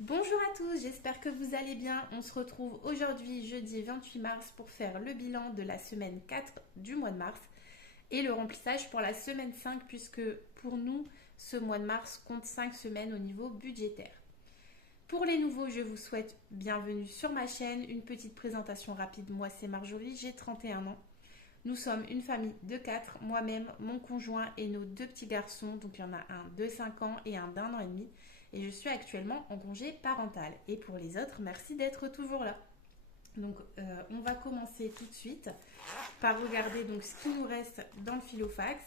Bonjour à tous, j'espère que vous allez bien. On se retrouve aujourd'hui jeudi 28 mars pour faire le bilan de la semaine 4 du mois de mars et le remplissage pour la semaine 5 puisque pour nous, ce mois de mars compte 5 semaines au niveau budgétaire. Pour les nouveaux, je vous souhaite bienvenue sur ma chaîne. Une petite présentation rapide. Moi, c'est Marjorie, j'ai 31 ans. Nous sommes une famille de 4, moi-même, mon conjoint et nos deux petits garçons. Donc il y en a un de 5 ans et un d'1 an et demi. Et je suis actuellement en congé parental. Et pour les autres, merci d'être toujours là. Donc on va commencer tout de suite par regarder donc ce qui nous reste dans le filofax.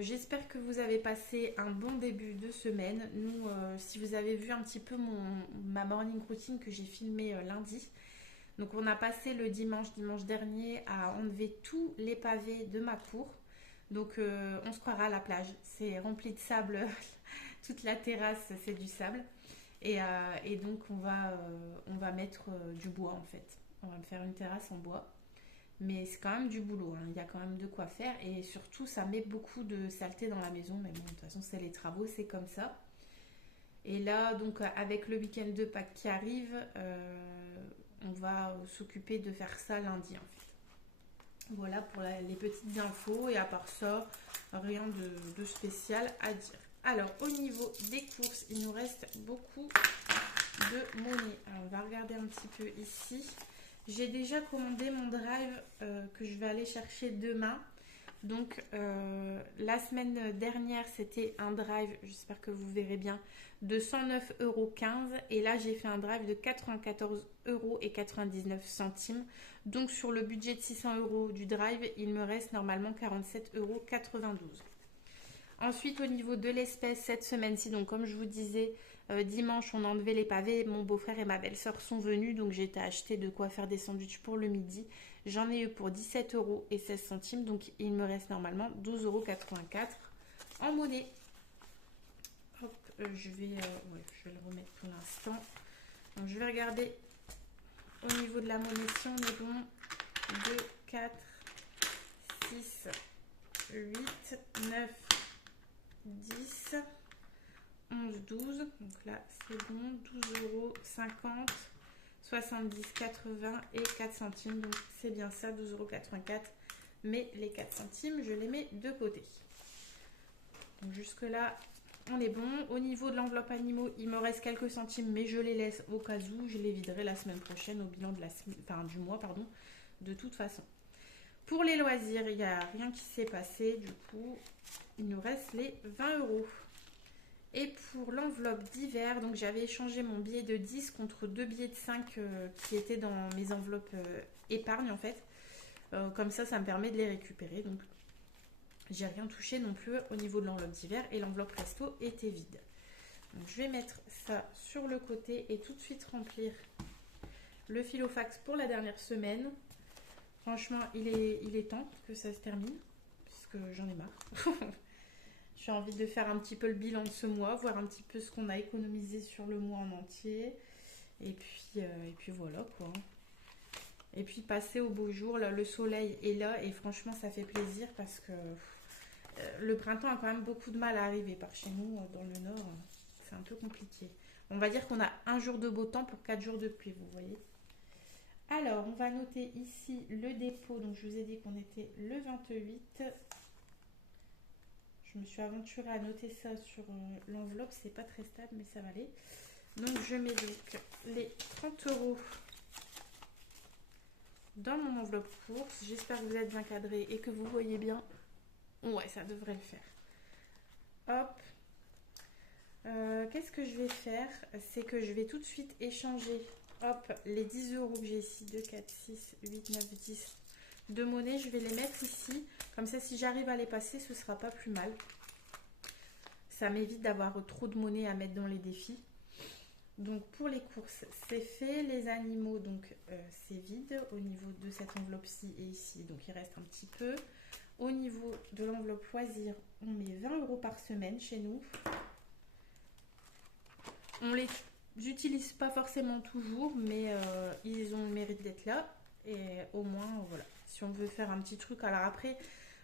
J'espère que vous avez passé un bon début de semaine. Nous, si vous avez vu un petit peu ma morning routine que j'ai filmée lundi, donc on a passé le dimanche dernier à enlever tous les pavés de ma cour. Donc on se croira à la plage. C'est rempli de sable. Toute la terrasse, c'est du sable. Et donc on va mettre du bois en fait. On va me faire une terrasse en bois. Mais c'est quand même du boulot, hein. Il y a quand même de quoi faire. Et surtout, ça met beaucoup de saleté dans la maison. Mais bon, de toute façon, c'est les travaux, c'est comme ça. Et là, donc avec le week-end de Pâques qui arrive, on va s'occuper de faire ça lundi en fait. Voilà pour les petites infos et à part ça, rien de spécial à dire. Alors au niveau des courses, il nous reste beaucoup de monnaie. Alors on va regarder un petit peu ici. J'ai déjà commandé mon drive que je vais aller chercher demain. Donc la semaine dernière c'était un drive, j'espère que vous verrez bien, de 109,15 € et là j'ai fait un drive de 94,99 €. Donc sur le budget de 600 € du drive, il me reste normalement 47,92 €. Ensuite au niveau de l'espèce, cette semaine-ci, donc comme je vous disais, dimanche on a enlevé les pavés, mon beau-frère et ma belle-sœur sont venus, donc j'ai été acheter de quoi faire des sandwichs pour le midi. J'en ai eu pour 17,16 €, donc il me reste normalement 12,84 € en monnaie. Hop, je vais le remettre pour l'instant. Donc je vais regarder au niveau de la monnaie si on est bon. 2, 4, 6, 8, 9, 10, 11, 12. Donc là c'est bon. 12,50 €. 70, 80 et 4 centimes. Donc c'est bien ça, 12,84 €. Mais les 4 centimes, je les mets de côté. Donc jusque là, on est bon. Au niveau de l'enveloppe animaux, il me reste quelques centimes, mais je les laisse au cas où. Je les viderai la semaine prochaine au bilan de du mois, pardon, de toute façon. Pour les loisirs, il n'y a rien qui s'est passé. Du coup, il nous reste les 20 €. Et pour l'enveloppe d'hiver, donc j'avais échangé mon billet de 10 contre deux billets de 5 qui étaient dans mes enveloppes épargne en fait. Comme ça me permet de les récupérer. Donc j'ai rien touché non plus au niveau de l'enveloppe d'hiver et l'enveloppe resto était vide. Donc je vais mettre ça sur le côté et tout de suite remplir le filofax pour la dernière semaine. Franchement, il est temps que ça se termine puisque j'en ai marre. J'ai envie de faire un petit peu le bilan de ce mois, voir un petit peu ce qu'on a économisé sur le mois en entier. Et puis voilà quoi. Et puis passer au beau jour, là, le soleil est là et franchement ça fait plaisir parce que le printemps a quand même beaucoup de mal à arriver par chez nous, dans le nord. C'est un peu compliqué. On va dire qu'on a un jour de beau temps pour 4 jours de pluie, vous voyez. Alors, on va noter ici le dépôt. Donc je vous ai dit qu'on était le 28. Je me suis aventurée à noter ça sur l'enveloppe. C'est pas très stable, mais ça va aller. Donc, je mets donc les 30 € dans mon enveloppe course. J'espère que vous êtes bien cadré et que vous voyez bien. Ouais, ça devrait le faire. Hop. Qu'est-ce que je vais faire? C'est que je vais tout de suite échanger, hop, les 10 € que j'ai ici. 2, 4, 6, 8, 9, 10 de monnaie. Je vais les mettre ici. Comme ça, si j'arrive à les passer, ce sera pas plus mal. Ça m'évite d'avoir trop de monnaie à mettre dans les défis. Donc pour les courses, c'est fait. Les animaux, donc c'est vide au niveau de cette enveloppe-ci et ici. Donc il reste un petit peu. Au niveau de l'enveloppe loisir, on met 20 € par semaine chez nous. On les utilise pas forcément toujours, mais ils ont le mérite d'être là. Et au moins, voilà. Si on veut faire un petit truc. Alors après,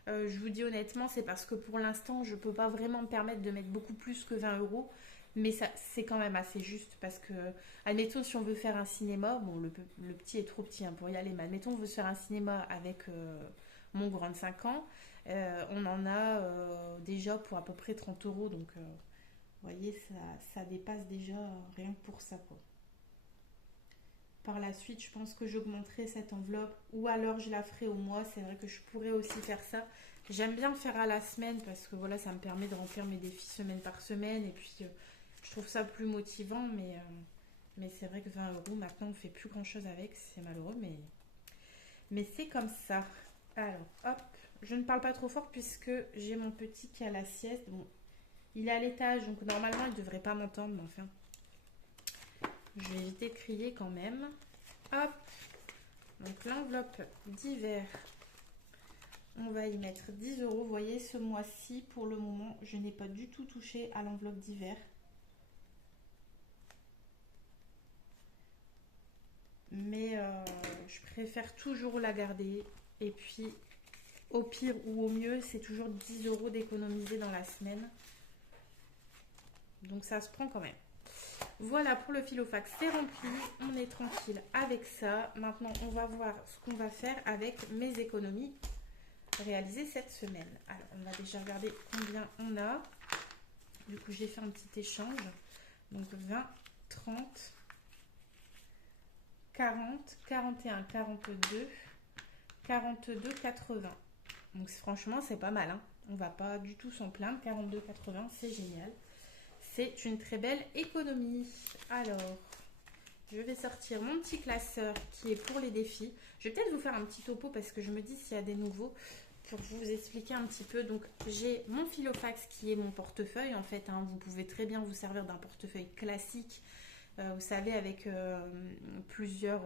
je vous dis honnêtement, c'est parce que pour l'instant, je peux pas vraiment me permettre de mettre beaucoup plus que 20 €. Mais ça, c'est quand même assez juste parce que, admettons, si on veut faire un cinéma, bon, le petit est trop petit hein, pour y aller, mais admettons, on veut se faire un cinéma avec mon grand de 5 ans, on en a déjà pour à peu près 30 euros. Donc, vous voyez, ça dépasse déjà rien que pour ça, quoi. Par la suite, je pense que j'augmenterai cette enveloppe ou alors je la ferai au mois. C'est vrai que je pourrais aussi faire ça. J'aime bien le faire à la semaine parce que voilà, ça me permet de remplir mes défis semaine par semaine et puis je trouve ça plus motivant. Mais c'est vrai que 20 euros, maintenant on fait plus grand chose avec. C'est malheureux, mais c'est comme ça. Alors, hop, je ne parle pas trop fort puisque j'ai mon petit qui a la sieste. Bon, il est à l'étage donc normalement il ne devrait pas m'entendre, mais enfin, je vais éviter de crier quand même. Hop, donc l'enveloppe d'hiver, on va y mettre 10 euros. Vous voyez, ce mois-ci, pour le moment, je n'ai pas du tout touché à l'enveloppe d'hiver. Mais je préfère toujours la garder. Et puis, au pire ou au mieux, c'est toujours 10 euros d'économiser dans la semaine. Donc ça se prend quand même. Voilà pour le filofax, c'est rempli. On est tranquille avec ça. Maintenant, on va voir ce qu'on va faire avec mes économies réalisées cette semaine. Alors, on va déjà regarder combien on a. Du coup, j'ai fait un petit échange. Donc, 20, 30, 40, 41, 42, 42, 80. Donc, franchement, c'est pas mal. Hein. On va pas du tout s'en plaindre. 42, 80, c'est génial. C'est une très belle économie. Alors, je vais sortir mon petit classeur qui est pour les défis. Je vais peut-être vous faire un petit topo parce que je me dis s'il y a des nouveaux pour vous expliquer un petit peu. Donc, j'ai mon filofax qui est mon portefeuille en fait. Hein. Vous pouvez très bien vous servir d'un portefeuille classique. Vous savez, avec plusieurs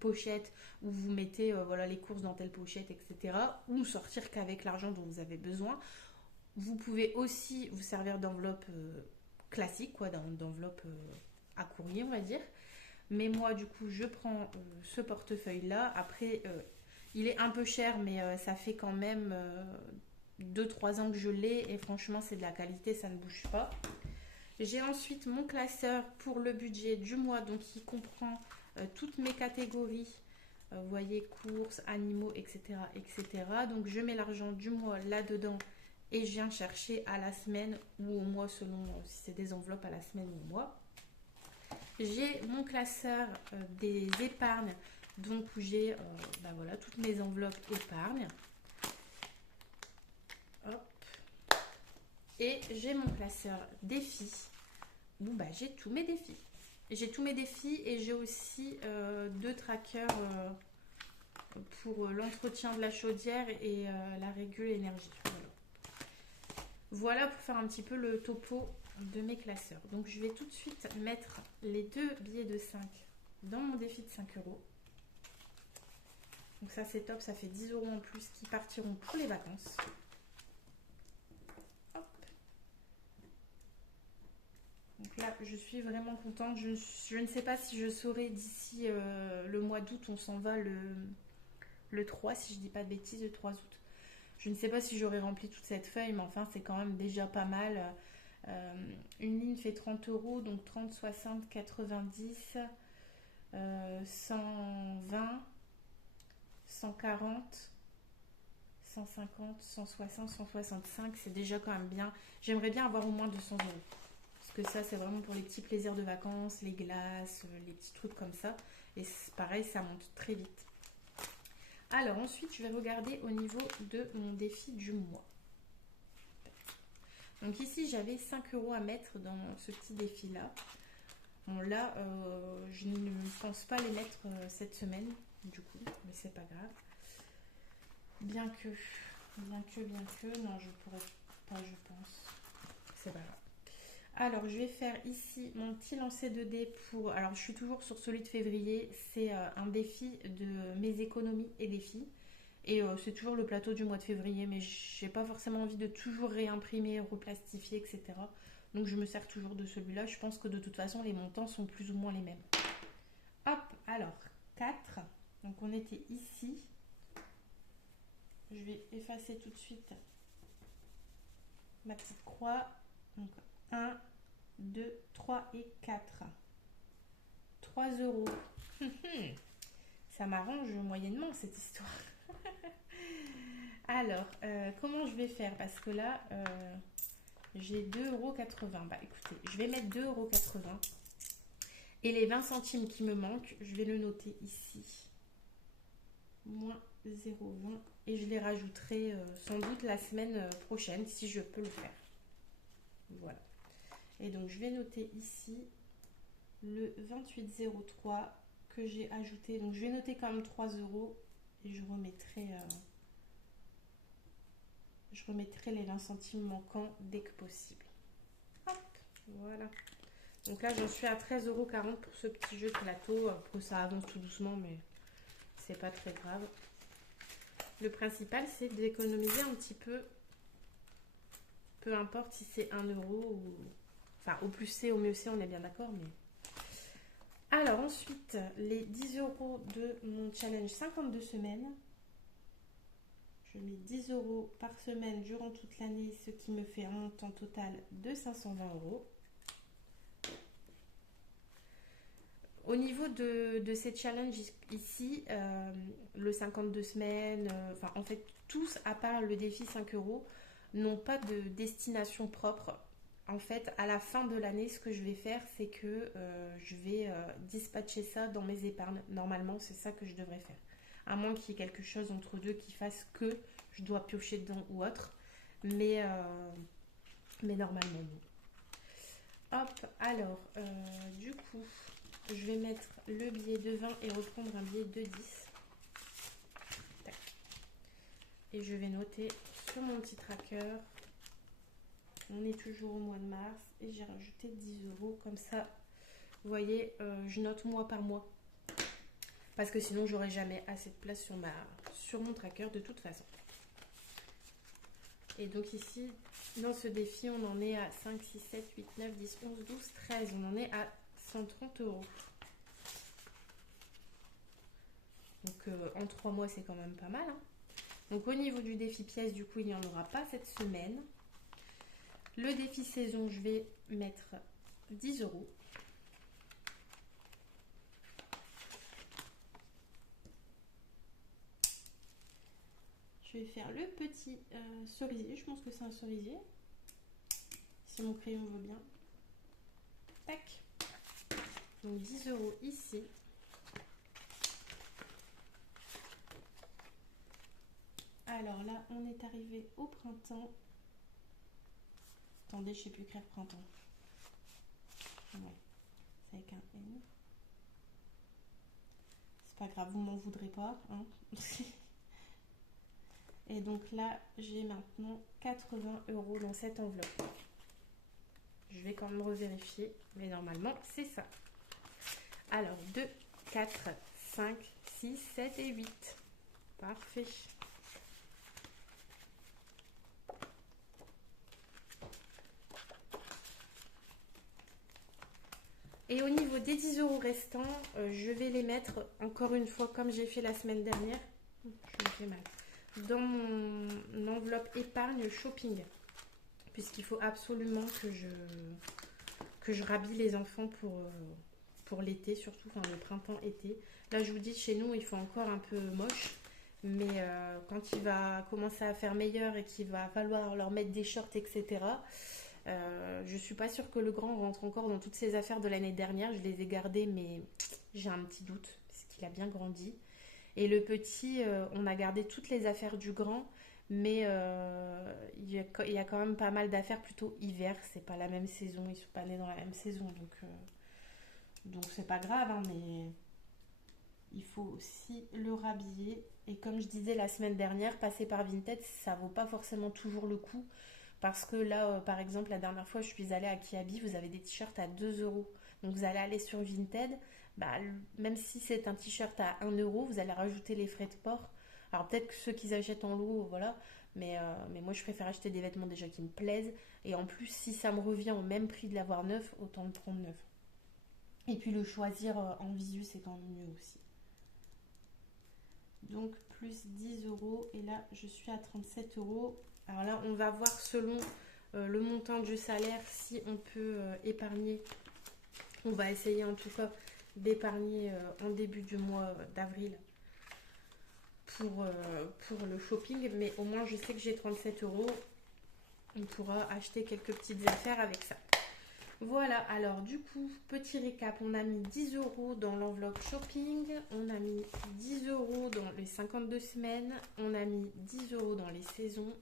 pochettes où vous mettez voilà, les courses dans telle pochette, etc. Ou sortir qu'avec l'argent dont vous avez besoin. Vous pouvez aussi vous servir d'enveloppe classique, quoi, d'enveloppe à courrier, on va dire. Mais moi, du coup, je prends ce portefeuille-là. Après, il est un peu cher, mais ça fait quand même 2-3 ans que je l'ai. Et franchement, c'est de la qualité, ça ne bouge pas. J'ai ensuite mon classeur pour le budget du mois, donc qui comprend toutes mes catégories. Vous voyez, courses, animaux, etc., etc. Donc, je mets l'argent du mois là-dedans et je viens chercher à la semaine ou au mois selon si c'est des enveloppes à la semaine ou au mois. J'ai mon classeur des épargnes, donc où j'ai voilà, toutes mes enveloppes épargnes. Hop. Et j'ai mon classeur défis, où j'ai tous mes défis. J'ai tous mes défis et j'ai aussi 2 trackers pour l'entretien de la chaudière et la régule énergie. Voilà pour faire un petit peu le topo de mes classeurs. Donc je vais tout de suite mettre les 2 billets de 5 dans mon défi de 5 euros. Donc ça c'est top, ça fait 10 euros en plus qui partiront pour les vacances. Hop. Donc là je suis vraiment contente. Je ne sais pas si je saurai d'ici le mois d'août, on s'en va le 3 si je dis pas de bêtises, le 3 août. Je ne sais pas si j'aurai rempli toute cette feuille, mais enfin c'est quand même déjà pas mal. Une ligne fait 30 euros, donc 30, 60, 90, 120, 140, 150, 160, 165, c'est déjà quand même bien. J'aimerais bien avoir au moins 200 euros. Parce que ça, c'est vraiment pour les petits plaisirs de vacances, les glaces, les petits trucs comme ça. Et pareil, ça monte très vite. Alors ensuite, je vais regarder au niveau de mon défi du mois. Donc ici, j'avais 5 euros à mettre dans ce petit défi-là. Bon là, je ne pense pas les mettre cette semaine, du coup, mais c'est pas grave. Bien que, non, je pourrais pas, je pense. C'est pas grave. Alors, je vais faire ici mon petit lancer de dés pour... Alors, je suis toujours sur celui de février. C'est un défi de mes économies et défis. Et c'est toujours le plateau du mois de février, mais j'ai pas forcément envie de toujours réimprimer, replastifier, etc. Donc je me sers toujours de celui-là. Je pense que de toute façon, les montants sont plus ou moins les mêmes. Hop, alors, 4. Donc on était ici. Je vais effacer tout de suite ma petite croix. Donc 1, 2, 3 et 4. 3 euros. Ça m'arrange moyennement cette histoire. Alors, comment je vais faire? Parce que là, j'ai 2,80 €. Bah écoutez, je vais mettre 2,80 €. Et les 20 centimes qui me manquent, je vais le noter ici. Moins 0,20. Et je les rajouterai sans doute la semaine prochaine, si je peux le faire. Voilà. Et donc, je vais noter ici le 28,03 que j'ai ajouté. Donc, je vais noter quand même 3 € et je remettrai les 20 centimes manquants dès que possible. Hop, voilà. Donc là, j'en suis à 13,40 € pour ce petit jeu de plateau. Après, ça avance tout doucement, mais c'est pas très grave. Le principal, c'est d'économiser un petit peu. Peu importe si c'est 1 € ou... Enfin, au plus c'est, au mieux c'est, on est bien d'accord, mais... Alors, ensuite, les 10 € de mon challenge 52 semaines. Je mets 10 € par semaine durant toute l'année, ce qui me fait un montant total de 520 €. Au niveau de ces challenges ici, le 52 semaines, enfin en fait tous à part le défi 5 € n'ont pas de destination propre. En fait, à la fin de l'année, ce que je vais faire, c'est que je vais dispatcher ça dans mes épargnes. Normalement, c'est ça que je devrais faire. À moins qu'il y ait quelque chose entre deux qui fasse que je dois piocher dedans ou autre. Mais normalement, non. Hop, alors, du coup, je vais mettre le billet de 20 et reprendre un billet de 10. Tac. Et je vais noter sur mon petit tracker. On est toujours au mois de mars et j'ai rajouté 10 € comme ça. Vous voyez, je note mois par mois. Parce que sinon, j'aurai jamais assez de place sur mon tracker de toute façon. Et donc ici, dans ce défi, on en est à 5, 6, 7, 8, 9, 10, 11, 12, 13. On en est à 130 €. Donc en 3 mois, c'est quand même pas mal. Hein. Donc au niveau du défi pièce, du coup, il n'y en aura pas cette semaine. Le défi saison, je vais mettre 10 €. Je vais faire le petit cerisier. Je pense que c'est un cerisier. Si mon crayon veut bien. Tac. Donc 10 € ici. Alors là, on est arrivé au printemps. Attendez, je ne sais plus écrire printemps. Ouais, c'est avec un N. C'est pas grave, vous m'en voudrez pas. Hein. Et donc là, j'ai maintenant 80 € dans cette enveloppe. Je vais quand même revérifier, mais normalement, c'est ça. Alors, 2, 4, 5, 6, 7 et 8. Parfait. Et au niveau des 10 € restants, je vais les mettre encore une fois comme j'ai fait la semaine dernière. Je me fais mal. Dans mon enveloppe épargne shopping. Puisqu'il faut absolument que je rhabille les enfants pour l'été, surtout enfin, le printemps-été. Là, je vous dis, chez nous, il faut encore un peu moche. Mais quand il va commencer à faire meilleur et qu'il va falloir leur mettre des shorts, etc., je suis pas sûre que le grand rentre encore dans toutes ses affaires de l'année dernière. Je les ai gardées, mais j'ai un petit doute, parce qu'il a bien grandi. Et le petit, on a gardé toutes les affaires du grand, mais il y a quand même pas mal d'affaires plutôt hiver. C'est pas la même saison, ils sont pas nés dans la même saison, donc c'est pas grave, hein, mais il faut aussi le rhabiller. Et comme je disais la semaine dernière, passer par Vinted, ça vaut pas forcément toujours le coup. Parce que là, par exemple, la dernière fois, je suis allée à Kiabi, vous avez des t-shirts à 2 €. Donc vous allez aller sur Vinted, bah, même si c'est un t-shirt à 1 €, vous allez rajouter les frais de port. Alors peut-être que ceux qui achètent en lot, voilà. Mais moi, je préfère acheter des vêtements déjà qui me plaisent. Et en plus, si ça me revient au même prix de l'avoir neuf, autant le prendre neuf. Et puis le choisir en visu, c'est quand même mieux aussi. Donc plus 10 € et là je suis à 37 €. Alors là on va voir selon le montant du salaire, si on peut épargner. On va essayer en tout cas d'épargner en début du mois d'avril pour le shopping. Mais au moins, je sais que j'ai 37 euros. On pourra acheter quelques petites affaires avec ça. Voilà, alors du coup, petit récap, on a mis 10 euros dans l'enveloppe shopping, on a mis 10 euros dans les 52 semaines, on a mis 10 euros dans les saisons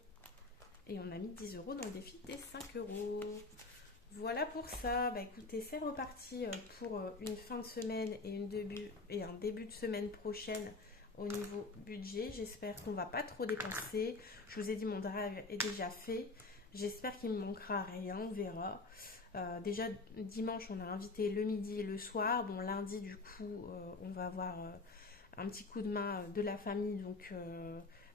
et on a mis 10 euros dans le défi des 5 euros. Voilà pour ça. Bah écoutez, c'est reparti pour une fin de semaine et un début de semaine prochaine au niveau budget. J'espère qu'on va pas trop dépenser. Je vous ai dit, mon drive est déjà fait. J'espère qu'il ne me manquera rien, on verra. Déjà dimanche on a invité le midi et le soir. Bon, lundi du coup on va avoir un petit coup de main de la famille, donc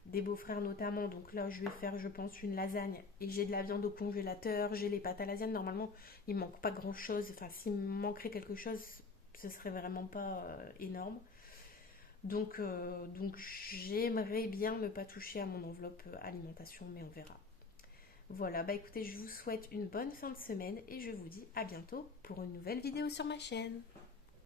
des beaux-frères notamment. Donc là je vais faire, je pense, une lasagne et j'ai de la viande au congélateur, j'ai les pâtes à lasagne. Normalement il ne manque pas grand chose, enfin s'il me manquerait quelque chose ce serait vraiment pas énorme. Donc j'aimerais bien ne pas toucher à mon enveloppe alimentation, mais on verra. Voilà, bah écoutez, je vous souhaite une bonne fin de semaine et je vous dis à bientôt pour une nouvelle vidéo sur ma chaîne.